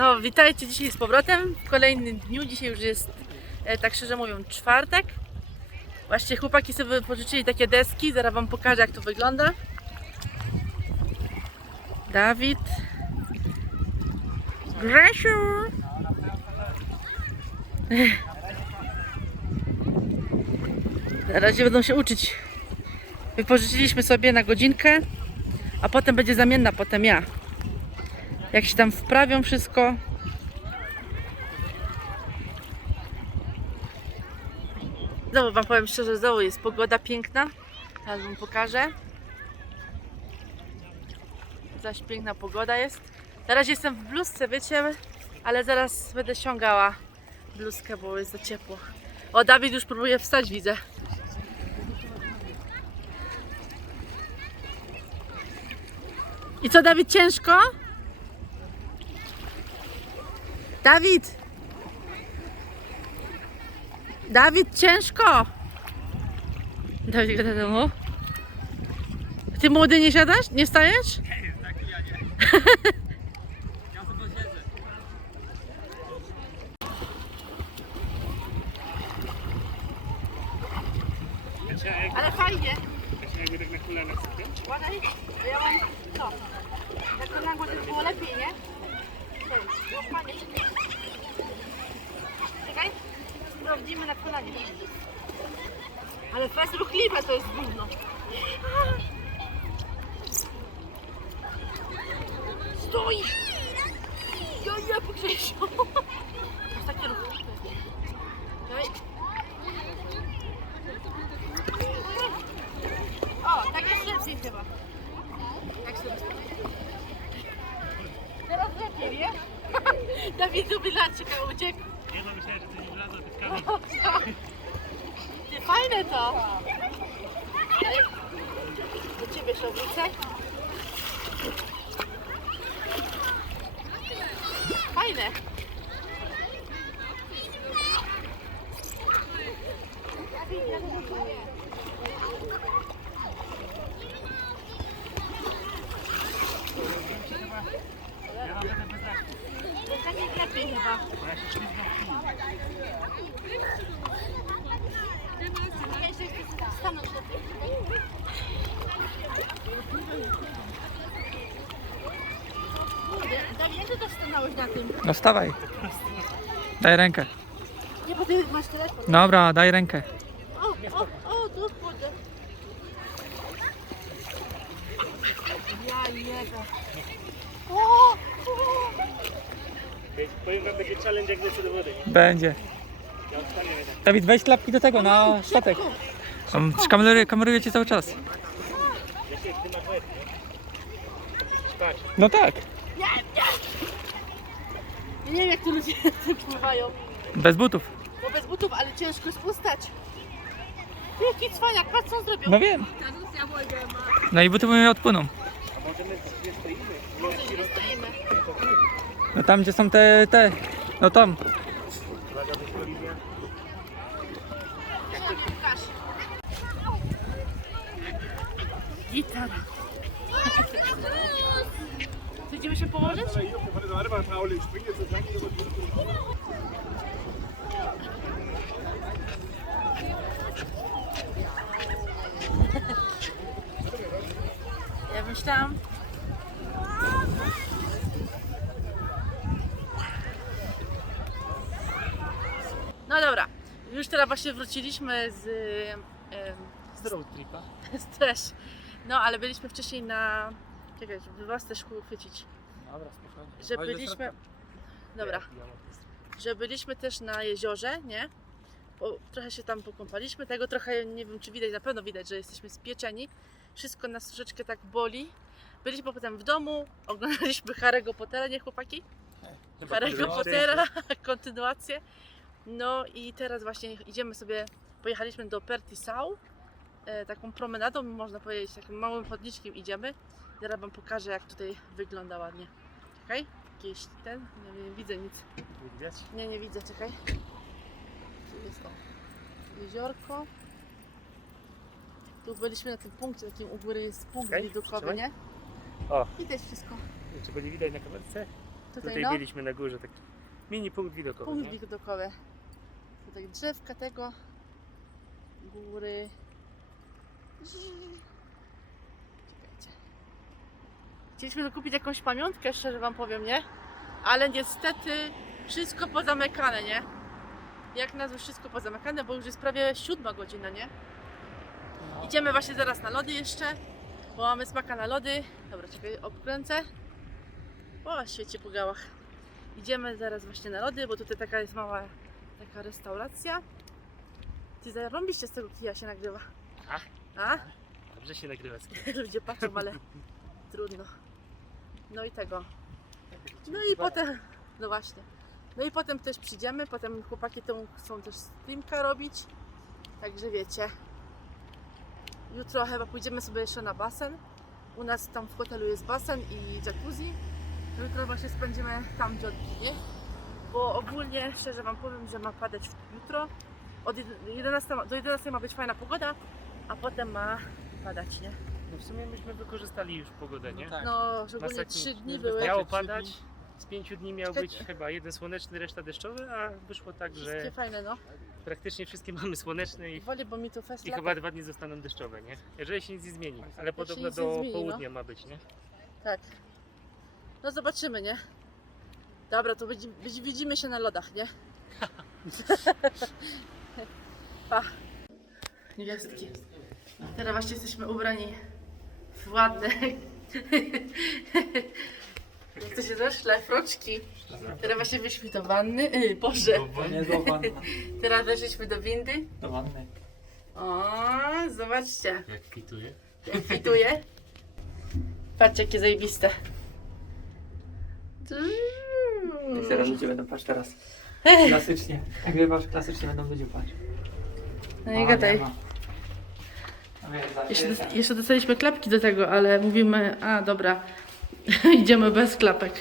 No, witajcie dzisiaj z powrotem w kolejnym dniu. Dzisiaj już jest, e, tak szczerze mówiąc, czwartek. Właśnie chłopaki sobie pożyczyli takie deski. Zaraz Wam pokażę, jak to wygląda. Dawid. Grzesiu. Na razie będą się uczyć. Wypożyczyliśmy sobie na godzinkę, a potem będzie zamienna, potem ja. Jak się tam wprawią wszystko. Znowu wam powiem szczerze, znowu jest pogoda piękna. Teraz wam pokażę. Zaś piękna pogoda jest. Teraz jestem w bluzce, wiecie, ale zaraz będę ściągała bluzkę, bo jest za ciepło. O, Dawid już próbuje wstać, widzę. I co, Dawid, ciężko? Dawid! Dawid, ciężko! Dawid do domu. Ty młody nie siadasz? Nie stajesz? Ale fajnie. Jakby tak na kolanach sobie. Ładaj, bo ja mam co? Na kolanach to było lepiej, nie? Ej, było fajnie. Czekaj, sprawdzimy na kolanie. Ale fest ruchliwe to jest gówno. Stój! Ja nie po Grzesiu. Masz takie ruchy. O, tak jest lepiej chyba. Tak sobie Teraz lepiej, nie? Dawid jubilaczyka uciekł. Nie no, myślałem, że to nie wlazło dyskami. Nie, fajne to. Się obrócę. Fajne. Ja mam jeden bez daszku. Jest lepiej chyba. Bo ja się ty stanąłeś na tym? No wstawaj. Daj rękę. Nie, bo ty masz telefon. Dobra, daj rękę. O, o, o, tu. Ja jeba. O, o. Powiem wam, będzie challenge jak lecę do wody, nie? Będzie. Dawid, weź klapki do tego, na statek. On kameruje, kameruje cię cały czas. No tak. Ja nie wiem jak tu ludzie tym pływają. Bez butów. No bez butów, ale ciężko jest Jaki cwaniak, patrz co on zrobił. No wiem. No i buty mówią odpłyną. Może nie stoimy. No tam gdzie są te, te. No tam. Uwaga, być kolizja. Pokaż. Gitara. Co, się położyć? von der No dobra, już teraz właśnie wróciliśmy z, Z road tripa. z też. No ale byliśmy wcześniej na. Czekaj, żeby was też uchwycić. Dobra, spokojnie. Że byliśmy. Dobra, że byliśmy też na jeziorze, nie? Trochę się tam pokąpaliśmy, tego trochę nie wiem czy widać, na pewno widać, że jesteśmy spieczeni. Wszystko nas troszeczkę tak boli. Byliśmy potem w domu, oglądaliśmy Harry'ego Pottera, nie chłopaki? Harry'ego Pottera, kontynuację. No i teraz właśnie idziemy sobie, pojechaliśmy do Pertisau, e, taką promenadą, można powiedzieć, takim małym chodniczkiem idziemy. Zaraz Wam pokażę, jak tutaj wygląda ładnie. Okej? Jakiś ten, nie, nie widzę nic. Widać? Nie, nie widzę, czekaj. Tu jest o. Jeziorko. Tu byliśmy na tym punkcie, takim u góry jest punkt Okej, widokowy, nie? O. Widać wszystko. Czy będzie widać na kamerce? Tutaj, Tutaj no, byliśmy na górze, taki mini punkt widokowy. punkt nie? widokowy. Tutaj drzewka tego, góry. Czekajcie. Chcieliśmy dokupić jakąś pamiątkę, szczerze wam powiem, nie? Ale niestety wszystko pozamykane, nie? Jak nazwy wszystko pozamykane, bo już jest prawie siódma godzina, nie? Idziemy właśnie zaraz na lody jeszcze, bo mamy smaka na lody. Dobra, czekaj, obkręcę. O, świeci po gałach. Idziemy zaraz właśnie na lody, bo tutaj taka jest mała taka restauracja. Ty zarąbiście z tego kija się nagrywa. A? A? Dobrze się nagrywa. z. Ludzie patrzą, ale trudno. No i tego. No i potem, no właśnie. No i potem też przyjdziemy, potem chłopaki tą chcą też streamka robić. Także wiecie. Jutro chyba pójdziemy sobie jeszcze na basen. U nas tam w hotelu jest basen i jacuzzi. Jutro właśnie spędzimy tam dzień, nie? Bo ogólnie, szczerze Wam powiem, że ma padać jutro. Od 11, ma- do 11 ma być fajna pogoda, a potem ma padać, nie? No w sumie myśmy wykorzystali już pogodę, nie? tak. No, szczególnie Masaknie. 3 dni były. Miało padać. Z pięciu dni miał być chyba jeden słoneczny, reszta deszczowy, a wyszło tak, Wszystkie że fajne, no. praktycznie wszystkie mamy słoneczne i, Woli, bo mi to fest i lata. chyba dwa dni zostaną deszczowe, nie? Jeżeli się nic nie zmieni, ale podobno nic nie do zmieni, no. południa ma być, nie? Tak. No zobaczymy, nie? Dobra, to widzi- widzi- widzimy się na lodach, nie? pa. Gwiazdki. Teraz właśnie jesteśmy ubrani w ładne. Jak to się nazywa? Szlafroczki. Teraz właśnie wyszliśmy do wanny. Yy, Boże. Nie do wanna. Teraz weszliśmy do windy. Do wanny. O, zobaczcie. Jak kwituje. Jak fituje. Patrzcie, jakie zajebiste. Teraz ludzie będą patrz teraz. Klasycznie. Nagrywasz, klasycznie będą ludzie patrz. No nie gadaj. No zawsze Jeszcze, dos- jeszcze dostaliśmy klapki do tego, ale mówimy, a dobra, idziemy bez klapek.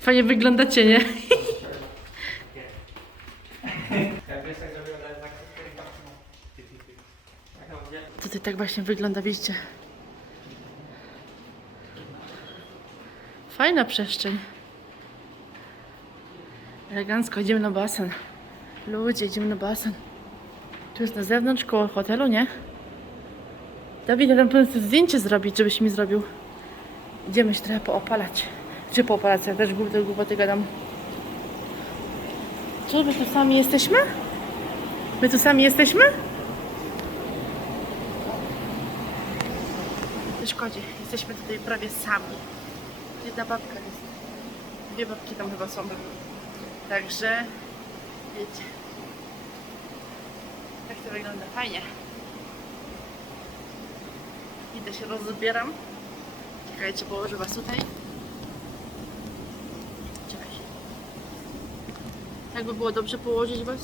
Fajnie wyglądacie, nie? Tak tak Tak, no, gdzie? Tutaj tak właśnie wygląda, widzicie. Fajna przestrzeń. Elegancko, idziemy na basen. Ludzie, idziemy na basen. Tu jest na zewnątrz, koło hotelu, nie? Dawid, ja tam powinien sobie zdjęcie zrobić, żebyś mi zrobił. Idziemy się trochę poopalać. Czy poopalać, ja też głupoty, głupoty gadam. Czy my tu sami jesteśmy? My tu sami jesteśmy? Nie szkodzi, jesteśmy tutaj prawie sami. Jedna babka jest. Dwie babki tam chyba są. Także wiecie. Tak to wygląda fajnie. Idę się rozbieram. Czekajcie, położę was tutaj. Czekaj. Tak by było dobrze położyć was.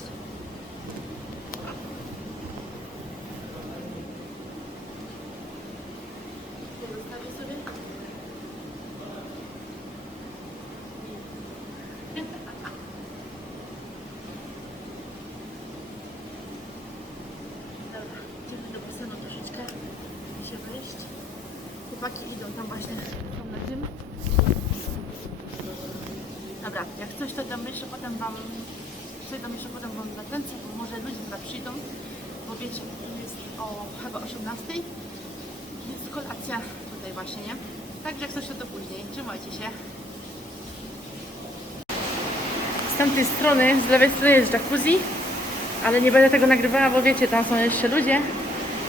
Pozostawię sobie. Dobra, idziemy do basenu troszeczkę się wejść. Chłopaki idą tam właśnie, są na tym. Dobra, jak coś to jeszcze potem wam, coś jeszcze potem wam nakręcę, bo może ludzie chyba przyjdą, bo wiecie, jest o chyba 18. Jest kolacja tutaj właśnie, nie? Także jak coś to, to później. Trzymajcie się. Z tamtej strony, z lewej strony jest jacuzzi, ale nie będę tego nagrywała, bo wiecie, tam są jeszcze ludzie.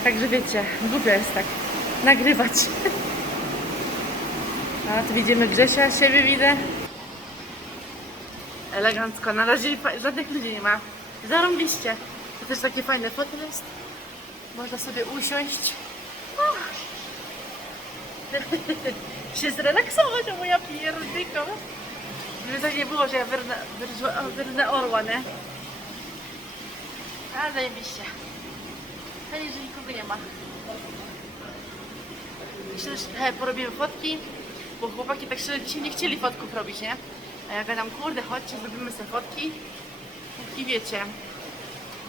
Także wiecie, głupio jest tak nagrywać. A tu widzimy Grzesia, siebie widzę. Elegancko, na razie żadnych ludzi nie ma. Zarąbiście. To też takie fajne fotel jest. Można sobie usiąść. się zrelaksować, a moja pierdyko. Żeby tak nie było, że ja wyrnę, wyrnę, orła, nie? A, zajebiście. Fajnie, że nikogo nie ma. Że he, porobimy fotki, bo chłopaki tak szczerze dzisiaj nie chcieli fotków robić, nie? A ja gadam, kurde, chodźcie, zrobimy sobie fotki. Póki wiecie,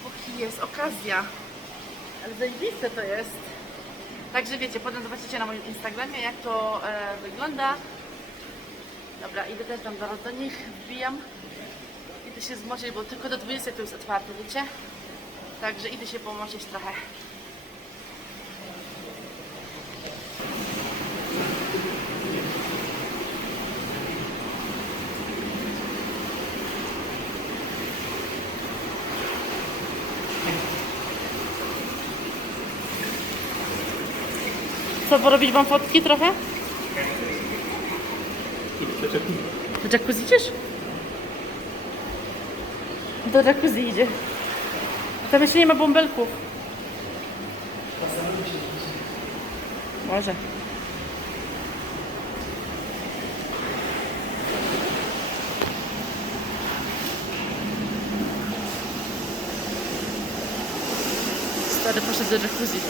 póki jest okazja. Ale zajebiste to jest. Także wiecie, potem zobaczycie na moim Instagramie, jak to e, wygląda. Dobra, idę też tam zaraz do nich, wbijam. Idę się zmoczyć, bo tylko do 20 to jest otwarte, wiecie? Także idę się pomoczyć trochę. Co, porobić wam fotki trochę? Do jacuzzi idziesz? Do jacuzzi idzie. Tam jeszcze nie ma bąbelków. Może. Stary poszedł do jacuzzi.